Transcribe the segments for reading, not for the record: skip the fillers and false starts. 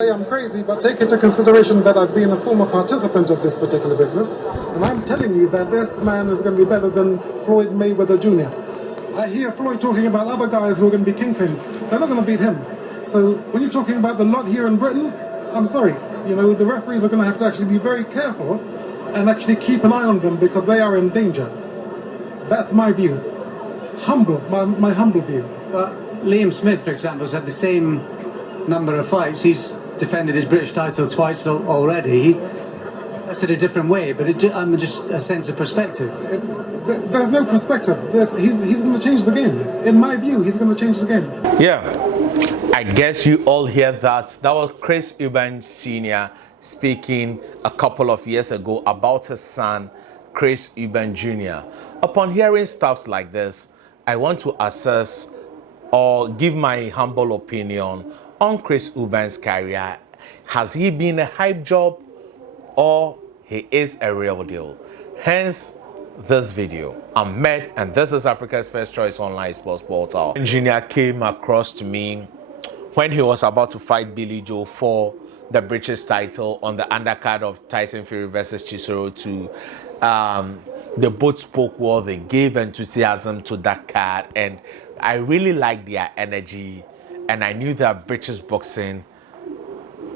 I'm crazy, but take into consideration that I've been a former participant of this particular business, and I'm telling you that this man is going to be better than Floyd Mayweather Jr. I hear Floyd talking about other guys who are going to be kingpins. They're not going to beat him. So when you're talking about the lot here in Britain, I'm sorry. You know, the referees are going to have to actually be very careful and actually keep an eye on them because they are in danger. That's my view. My humble view. Well, Liam Smith, for example, has had the same number of fights. He's defended his British title twice already. That's in a different way, but I'm just a sense of perspective. There's no perspective. He's going to change the game. In my view, he's going to change the game. Yeah, I guess you all hear that. That was Chris Eubank Sr. speaking a couple of years ago about his son, Chris Eubank Jr. Upon hearing stuff like this, I want to assess or give my humble opinion on Chris Eubank's career. Has he been a hype job or he is a real deal? Hence this video. I'm Med and this is Africa's first choice online sports portal. Jr. came across to me when he was about to fight Billy Joe for the British title on the undercard of Tyson Fury versus Chisora 2. They both spoke well, they gave enthusiasm to that card, and I really liked their energy, and I knew that British boxing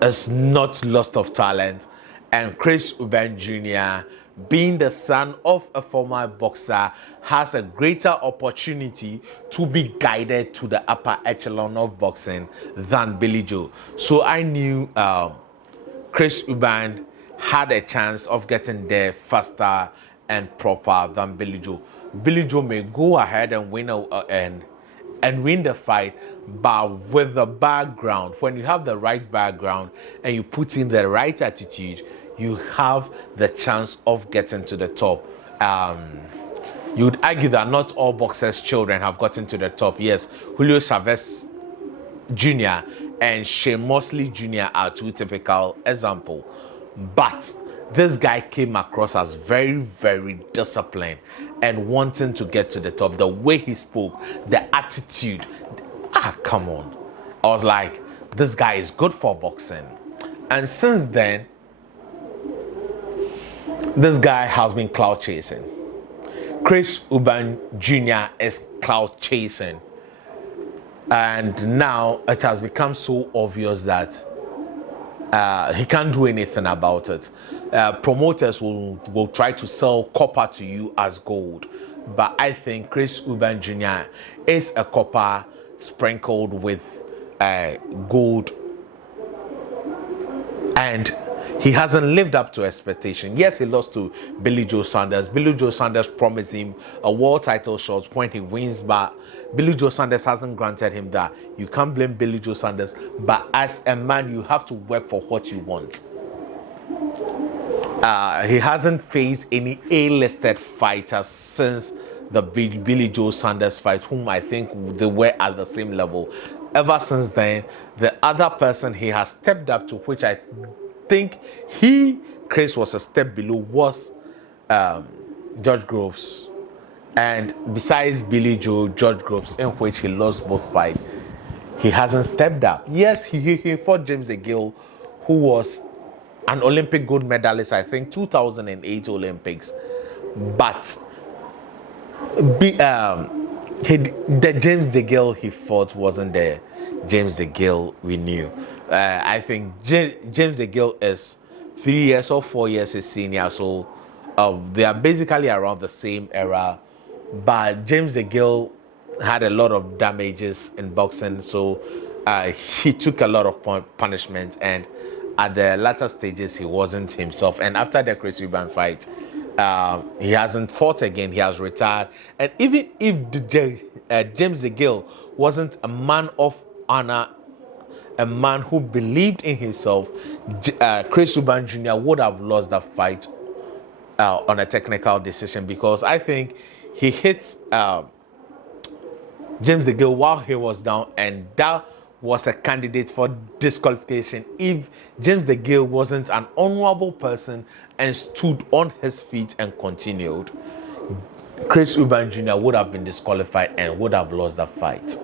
is not lost of talent, and Chris Eubank Jr., being the son of a former boxer, has a greater opportunity to be guided to the upper echelon of boxing than Billy Joe. So I knew Chris Eubank had a chance of getting there faster and proper than Billy Joe. Billy Joe may go ahead and win and win the fight, but with the background, when you have the right background and you put in the right attitude, you have the chance of getting to the top. You'd argue that not all boxers' children have gotten to the top. Yes, Julio Chavez Jr. and Shane Mosley Jr. are two typical examples. But this guy came across as very, very disciplined and wanting to get to the top. The way he spoke, the attitude, come on. I was like, this guy is good for boxing. And since then, this guy has been cloud chasing. Chris Eubank Jr. is cloud chasing. And now it has become so obvious that he can't do anything about it. Promoters will try to sell copper to you as gold, but I think Chris Eubank Jr. is a copper sprinkled with gold, and he hasn't lived up to expectation. Yes, he lost to Billy Joe Saunders. Billy Joe Saunders promised him a world title shot when he wins, but Billy Joe Saunders hasn't granted him that. You can't blame Billy Joe Saunders, but as a man, you have to work for what you want. He hasn't faced any A-listed fighters since the Billy Joe Saunders fight, whom I think they were at the same level. Ever since then, the other person he has stepped up to, which I think Chris was a step below, was George Groves. And besides Billy Joe, George Groves, in which he lost both fights, he hasn't stepped up. Yes, he fought James DeGill, who was an Olympic gold medalist, I think 2008 Olympics. But the James DeGill he fought wasn't the James DeGill we knew. I think James DeGill is 3 years or 4 years his senior, so they are basically around the same era. But James DeGill had a lot of damages in boxing, so he took a lot of punishment, and at the latter stages he wasn't himself. And after the Chris Eubank fight, he hasn't fought again. He has retired. And even if James DeGill wasn't a man of honor, a man who believed in himself, Chris Eubank Jr. would have lost that fight on a technical decision, because I think he hit James DeGill while he was down, and that was a candidate for disqualification if James DeGill wasn't an honorable person and stood on his feet and continued. Chris Eubank Jr. would have been disqualified and would have lost the fight.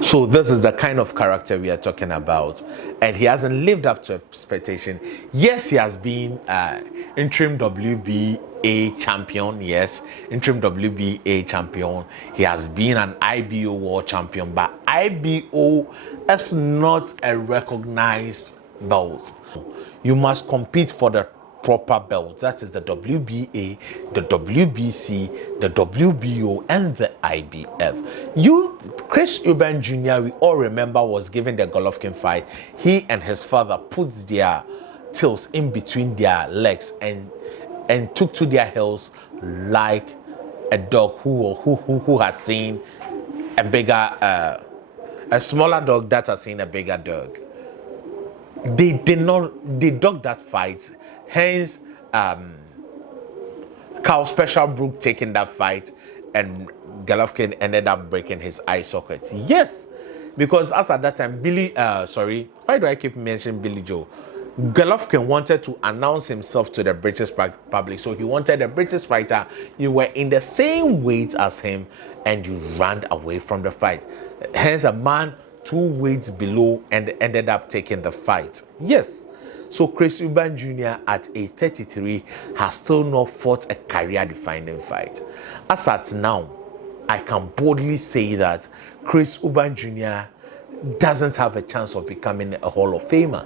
So this is the kind of character we are talking about, and he hasn't lived up to expectation. Yes, he has been interim WBA champion. Yes, interim WBA champion. He has been an IBO world champion, but IBO is not a recognized belt. You must compete for the proper belts. That is the WBA, the WBC, the WBO, and the IBF. Chris Eubank Jr., we all remember, was given the Golovkin fight. He and his father put their tails in between their legs and took to their heels like a dog who has seen a bigger, a smaller dog that has seen a bigger dog. They dogged that fight. Hence, Carl Special Brook taking that fight, and Golovkin ended up breaking his eye socket. Yes, because as at that time, why do I keep mentioning Billy Joe? Golovkin wanted to announce himself to the British public, so he wanted a British fighter. You were in the same weight as him, and you ran away from the fight. Hence, a man 2 weights below and ended up taking the fight. Yes. So Chris Eubank Jr. at age 33 has still not fought a career-defining fight. As at now, I can boldly say that Chris Eubank Jr. doesn't have a chance of becoming a Hall of Famer.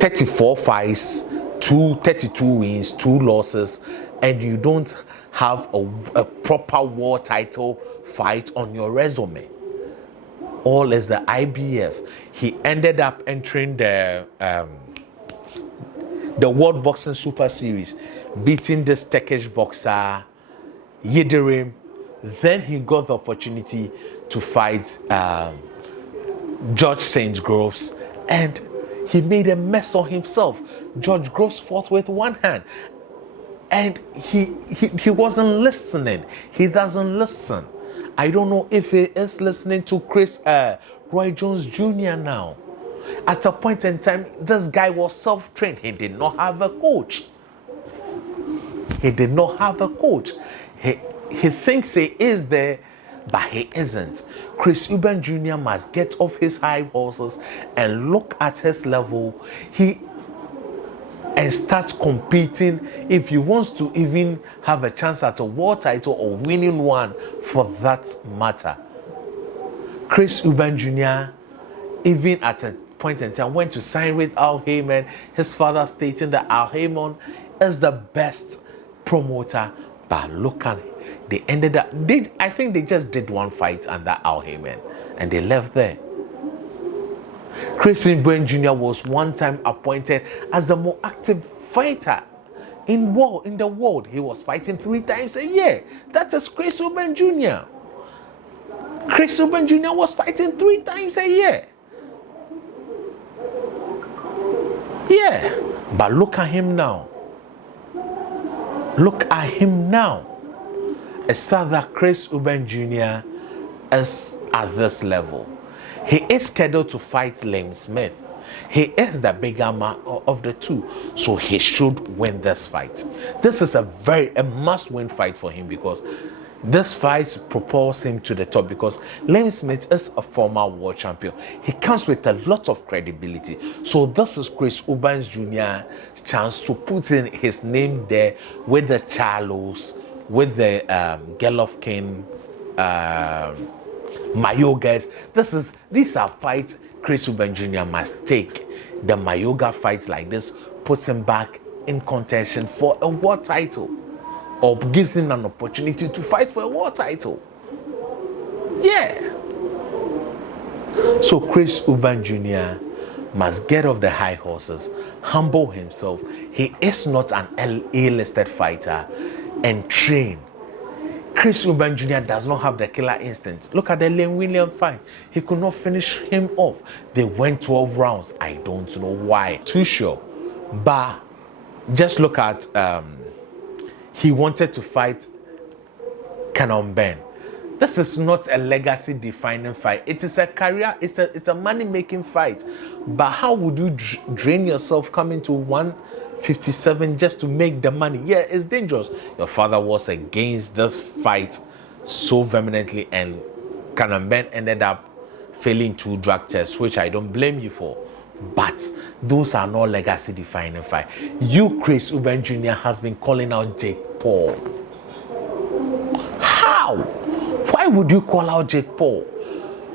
34 fights, 32 wins, 2 losses, and you don't have a proper world title fight on your resume. All is the IBF. He ended up entering the World Boxing Super Series, beating this Turkish boxer Yildirim. Then he got the opportunity to fight George St. Groves, and he made a mess of himself. George Groves fought with one hand, and he wasn't listening. He doesn't listen. I don't know if he is listening to Roy Jones Jr. now. At a point in time, this guy was self-trained. He did not have a coach. He thinks he is there, but he isn't. Chris Eubank Jr. must get off his high horses and look at his level. And start competing if he wants to even have a chance at a world title or winning one for that matter. Chris Eubank Jr. even at a point in time went to sign with Al Heyman, his father stating that Al Heyman is the best promoter. But look at it, they ended up, I think they just did one fight under Al Heyman and they left there. Chris Eubank Jr. was one time appointed as the more active fighter in the world. He was fighting 3 times a year. That is Chris Eubank Jr. Chris Eubank Jr. was fighting 3 times a year. Yeah, but look at him now. It's sad that Chris Eubank Jr. is at this level. He is scheduled to fight Liam Smith. He is the bigger man of the two, so he should win this fight. This is a must-win fight for him, because this fight propels him to the top, because Liam Smith is a former world champion. He comes with a lot of credibility. So this is Chris Eubank Jr.'s chance to put in his name there with the Charlos, with the Golovkin, Mayogas. These are fights Chris Eubank Jr. must take. The Mayoga fights like this puts him back in contention for a world title, or gives him an opportunity to fight for a world title. Yeah. So Chris Eubank Jr. must get off the high horses, humble himself. He is not an A-listed fighter, and train. Chris Eubank Jr. does not have the killer instinct. Look at the Liam Williams fight. He could not finish him off. They went 12 rounds. I don't know why. Too sure. But just look at, he wanted to fight Canon Ben. This is not a legacy-defining fight. It is a career, it's a money-making fight. But how would you drain yourself coming to 157 just to make the money? Yeah, it's dangerous. Your father was against this fight so vehemently, and Canon Ben ended up failing 2 drug tests, which I don't blame you for. But those are not legacy defining fight. You, Chris Eubank Jr., has been calling out Jake Paul. How? Why would you call out Jake Paul?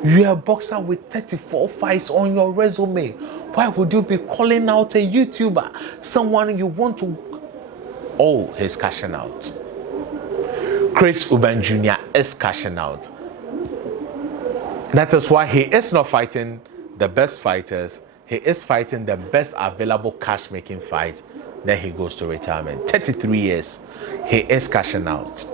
You're a boxer with 34 fights on your resume. Why would you be calling out a YouTuber? Someone you want to... Oh, he's cashing out. Chris Eubank Jr. is cashing out. That is why he is not fighting the best fighters. He is fighting the best available cash-making fight. Then he goes to retirement. 33 years. He is cashing out.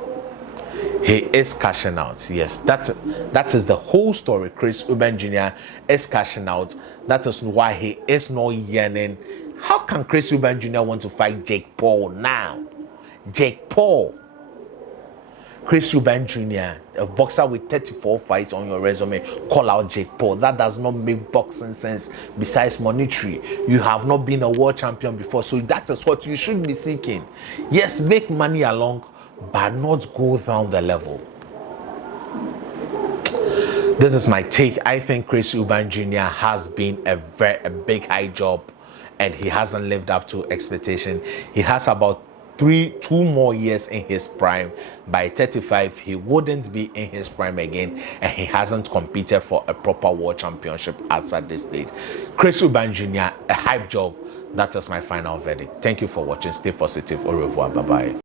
He is cashing out. Yes, that is the whole story. Chris Eubank Jr. is cashing out. That is why he is not yearning. How can Chris Eubank Jr. want to fight Jake Paul now? Jake Paul. Chris Eubank Jr., a boxer with 34 fights on your resume, call out Jake Paul. That does not make boxing sense besides monetary. You have not been a world champion before, so that is what you should be seeking. Yes, make money along, but not go down the level. This is my take. I think Chris Eubank Jr. has been a big high job, and he hasn't lived up to expectation. He has about 2 more years in his prime. By 35, he wouldn't be in his prime again, and he hasn't competed for a proper world championship at this stage. Chris Eubank Jr., a hype job. That is my final verdict. Thank you for watching. Stay positive. Au revoir. Bye-bye.